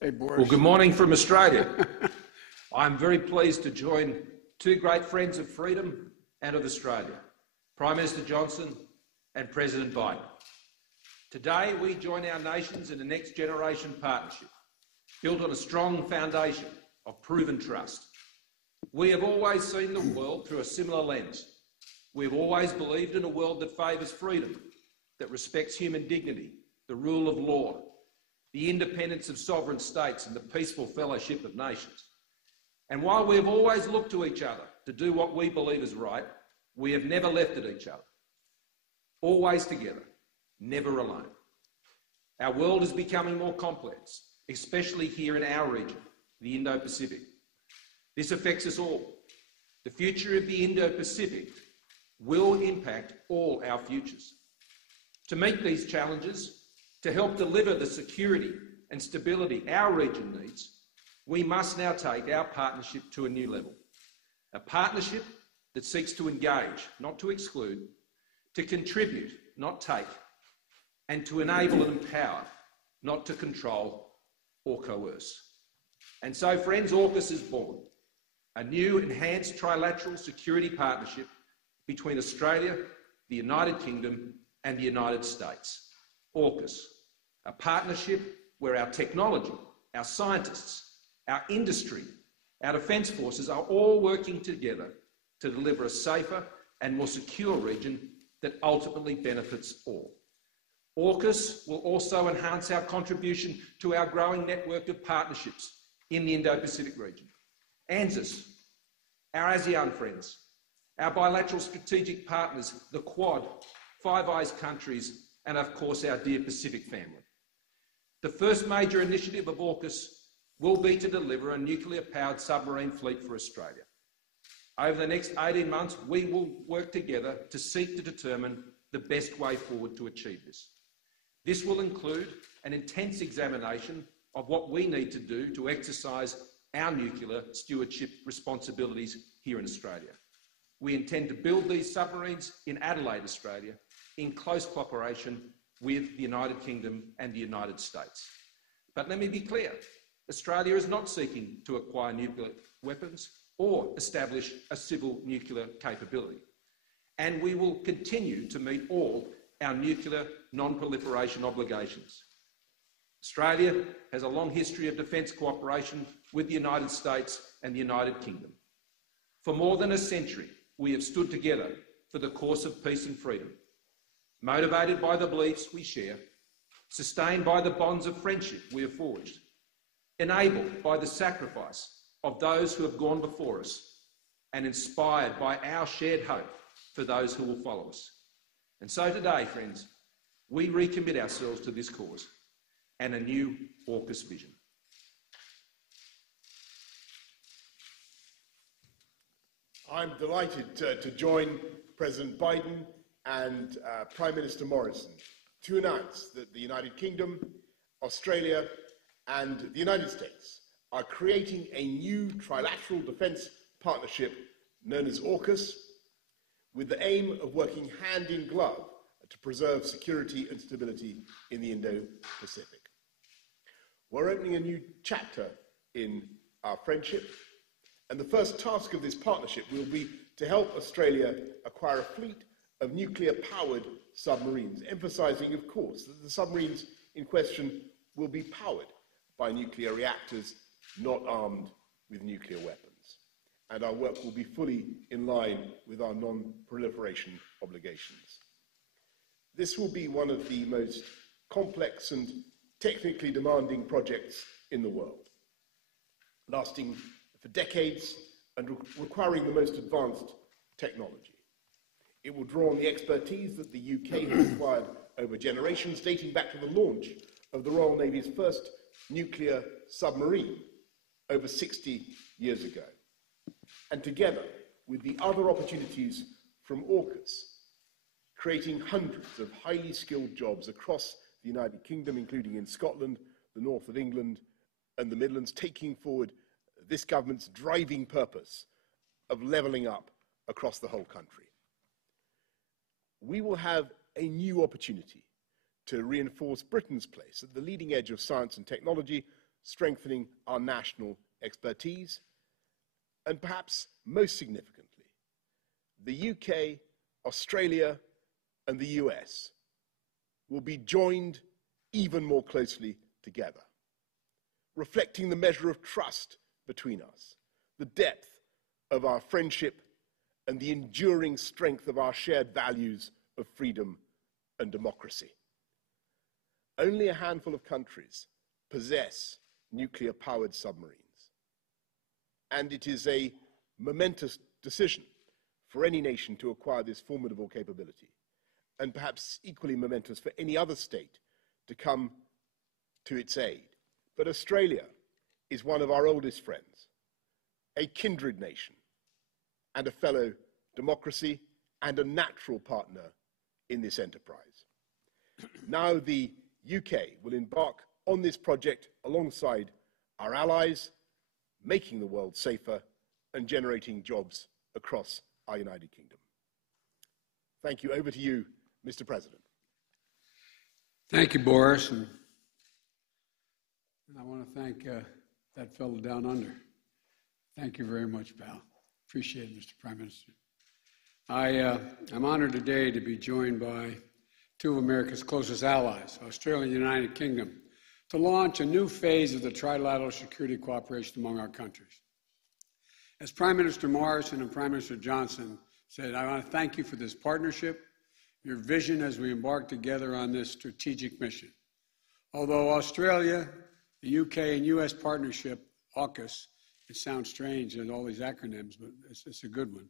Hey, Boris. Well, good morning from Australia. I'm very pleased to join two great friends of freedom and of Australia, Prime Minister Johnson and President Biden. Today, we join our nations in a next generation partnership built on a strong foundation of proven trust. We have always seen the world through a similar lens. We have always believed in a world that favours freedom, that respects human dignity, the rule of law, the independence of sovereign states and the peaceful fellowship of nations. And while we have always looked to each other to do what we believe is right, we have never left at each other. Always together, never alone. Our world is becoming more complex, especially here in our region, the Indo-Pacific. This affects us all. The future of the Indo-Pacific will impact all our futures. To meet these challenges, to help deliver the security and stability our region needs, we must now take our partnership to a new level. A partnership that seeks to engage, not to exclude, to contribute, not take, and to enable and empower, not to control or coerce. And so, friends, AUKUS is born, a new enhanced trilateral security partnership between Australia, the United Kingdom and the United States. AUKUS, a partnership where our technology, our scientists, our industry, our defence forces are all working together to deliver a safer and more secure region that ultimately benefits all. AUKUS will also enhance our contribution to our growing network of partnerships in the Indo-Pacific region. ANZUS, our ASEAN friends, our bilateral strategic partners, the Quad, Five Eyes countries, and of course our dear Pacific family. The first major initiative of AUKUS will be to deliver a nuclear-powered submarine fleet for Australia. Over the next 18 months, we will work together to seek to determine the best way forward to achieve this. This will include an intense examination of what we need to do to exercise our nuclear stewardship responsibilities here in Australia. We intend to build these submarines in Adelaide, Australia, in close cooperation with the United Kingdom and the United States. But let me be clear, Australia is not seeking to acquire nuclear weapons or establish a civil nuclear capability. And we will continue to meet all our nuclear non-proliferation obligations. Australia has a long history of defence cooperation with the United States and the United Kingdom. For more than a century, we have stood together for the cause of peace and freedom, motivated by the beliefs we share, sustained by the bonds of friendship we have forged, enabled by the sacrifice of those who have gone before us, and inspired by our shared hope for those who will follow us. And so today, friends, we recommit ourselves to this cause and a new AUKUS vision. I'm delighted to join President Biden and Prime Minister Morrison to announce that the United Kingdom, Australia and the United States are creating a new trilateral defence partnership known as AUKUS, with the aim of working hand in glove to preserve security and stability in the Indo-Pacific. We're opening a new chapter in our friendship, and the first task of this partnership will be to help Australia acquire a fleet of nuclear-powered submarines, emphasising, of course, that the submarines in question will be powered by nuclear reactors, not armed with nuclear weapons. And our work will be fully in line with our non-proliferation obligations. This will be one of the most complex and technically demanding projects in the world, lasting for decades and requiring the most advanced technology. It will draw on the expertise that the UK has acquired over generations, dating back to the launch of the Royal Navy's first nuclear submarine over 60 years ago. And together with the other opportunities from AUKUS, creating hundreds of highly skilled jobs across the United Kingdom, including in Scotland, the north of England and the Midlands, taking forward this government's driving purpose of levelling up across the whole country. We will have a new opportunity to reinforce Britain's place at the leading edge of science and technology strengthening our national expertise, and perhaps most significantly, the UK, Australia, and the US will be joined even more closely together, reflecting the measure of trust between us, the depth of our friendship, and the enduring strength of our shared values of freedom and democracy. Only a handful of countries possess nuclear-powered submarines, and it is a momentous decision for any nation to acquire this formidable capability, and perhaps equally momentous for any other state to come to its aid. But Australia is one of our oldest friends, a kindred nation, and a fellow democracy, and a natural partner in this enterprise. Now the UK will embark on this project alongside our allies, making the world safer and generating jobs across our United Kingdom. Thank you. Over to you, Mr. President. Thank you, Boris. And I want to thank that fellow down under. Thank you very much, pal. Appreciate it, Mr. Prime Minister. I'm honored today to be joined by two of America's closest allies, Australia and the United Kingdom, to launch a new phase of the trilateral security cooperation among our countries. As Prime Minister Morrison and Prime Minister Johnson said, I want to thank you for this partnership, your vision as we embark together on this strategic mission. Although Australia, the UK, and US partnership, AUKUS, it sounds strange in all these acronyms, but it's a good one.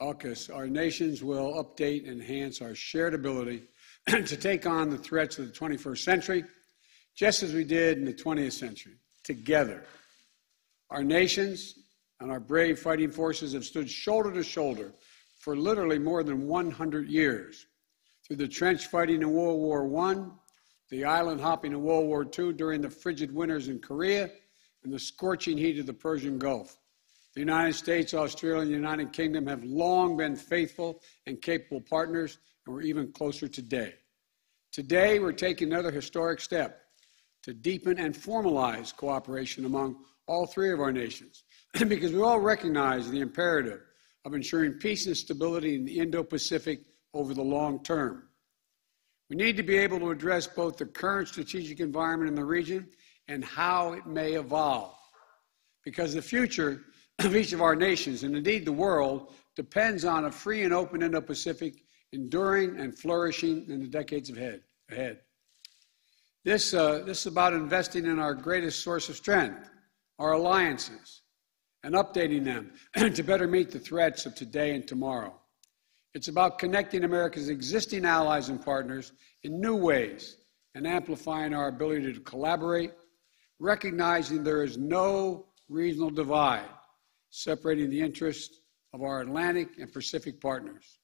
AUKUS, our nations will update and enhance our shared ability to take on the threats of the 21st century, just as we did in the 20th century, together. Our nations and our brave fighting forces have stood shoulder to shoulder for literally more than 100 years, through the trench fighting in World War I, the island hopping in World War II during the frigid winters in Korea, and the scorching heat of the Persian Gulf. The United States, Australia, and the United Kingdom have long been faithful and capable partners, and we're even closer today. Today, we're taking another historic step to deepen and formalize cooperation among all three of our nations, because we all recognize the imperative of ensuring peace and stability in the Indo-Pacific over the long term. We need to be able to address both the current strategic environment in the region and how it may evolve, because the future of each of our nations, and indeed the world, depends on a free and open Indo-Pacific enduring and flourishing in the decades ahead. This is about investing in our greatest source of strength, our alliances, and updating them to better meet the threats of today and tomorrow. It's about connecting America's existing allies and partners in new ways and amplifying our ability to collaborate, recognizing there is no regional divide separating the interests of our Atlantic and Pacific partners.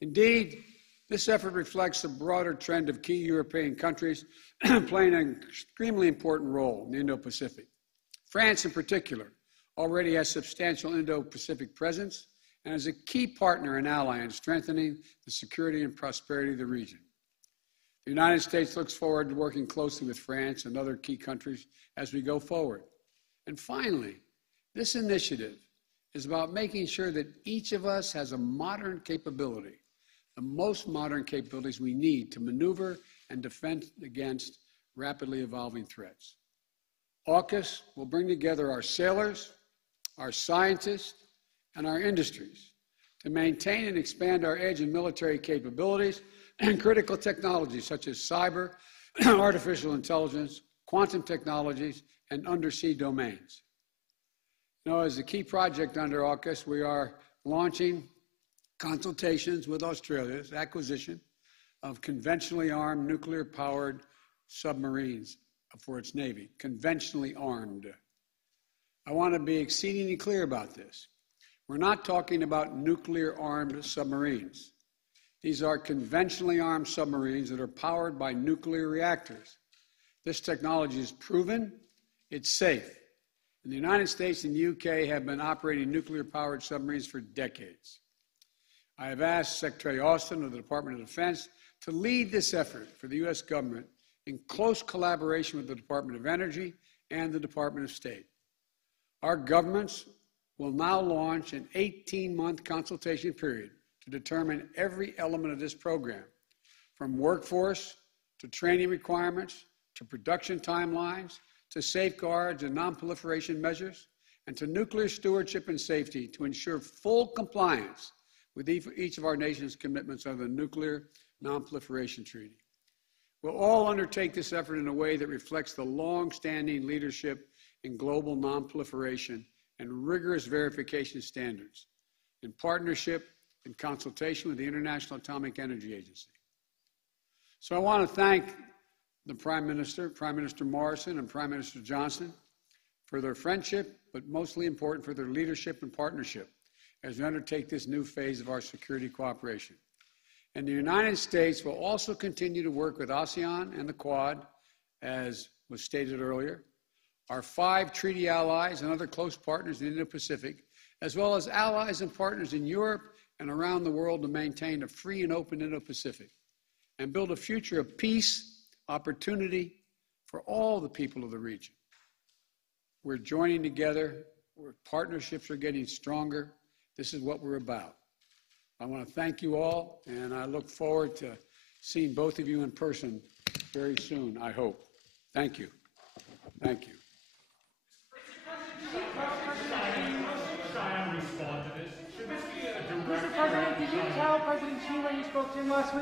Indeed, this effort reflects a broader trend of key European countries playing an extremely important role in the Indo-Pacific. France, in particular, already has substantial Indo-Pacific presence and is a key partner and ally in strengthening the security and prosperity of the region. The United States looks forward to working closely with France and other key countries as we go forward. And finally, this initiative is about making sure that each of us has a modern capability, the most modern capabilities we need to maneuver and defend against rapidly evolving threats. AUKUS will bring together our sailors, our scientists, and our industries to maintain and expand our edge in military capabilities and critical technologies such as cyber, artificial intelligence, quantum technologies, and undersea domains. You know, as a key project under AUKUS, we are launching consultations with Australia's acquisition of conventionally armed nuclear-powered submarines for its Navy, conventionally armed. I want to be exceedingly clear about this. We're not talking about nuclear-armed submarines. These are conventionally armed submarines that are powered by nuclear reactors. This technology is proven, it's safe. And the United States and the UK have been operating nuclear-powered submarines for decades. I have asked Secretary Austin of the Department of Defense to lead this effort for the U.S. government in close collaboration with the Department of Energy and the Department of State. Our governments will now launch an 18-month consultation period to determine every element of this program, from workforce to training requirements to production timelines to safeguards and non-proliferation measures and to nuclear stewardship and safety to ensure full compliance with each of our nation's commitments under the Nuclear Non-Proliferation Treaty. We'll all undertake this effort in a way that reflects the long-standing leadership in global non-proliferation and rigorous verification standards, in partnership and consultation with the International Atomic Energy Agency. So I want to thank the Prime Minister Morrison and Prime Minister Johnson for their friendship, but mostly important for their leadership and partnership as we undertake this new phase of our security cooperation. And the United States will also continue to work with ASEAN and the Quad, as was stated earlier, our 5 treaty allies and other close partners in the Indo-Pacific, as well as allies and partners in Europe and around the world to maintain a free and open Indo-Pacific and build a future of peace, opportunity for all the people of the region. We're joining together, partnerships are getting stronger. This is what we're about. I want to thank you all, and I look forward to seeing both of you in person very soon, I hope. Thank you. Thank you. Mr. President, did you tell President Xi when you spoke to him last week?